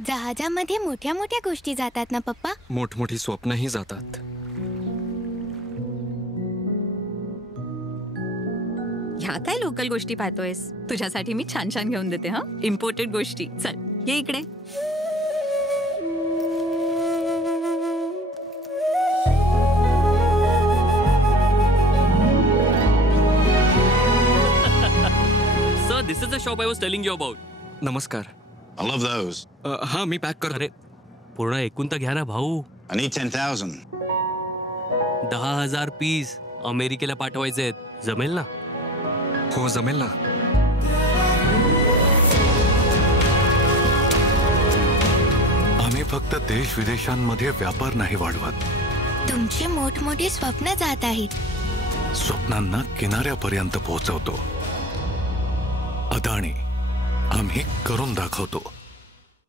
जहाजामध्ये मोठ्या मोठ्या गोष्टी जातात ना पप्पा? मोठमोठी स्वप्नही जातात. ह्या काय लोकल गोष्टी पाहतोयस? तुझ्यासाठी मी छान छान घेऊन देते. इम्पोर्टेड गोष्टी. चल ये इकडे. Sir, this is the shop I was telling you about. नमस्कार. I love those. हा मी पॅक करतो. अरे पूर्ण ऐकून तर घ्या ना भाऊ. I need 10,000. 10,000 पीस अमेरिकेला पाठवायचे आहेत. जमेल ना? हो जमेल ना. आम्ही फक्त देश विदेशांमध्ये व्यापार नाही वाढवत. तुमची मोठमोठी स्वप्न जात आहेत. स्वप्नांना किनाऱ्यापर्यंत पोहोचवतो. अदाणी, आम्ही करून दाखवतो.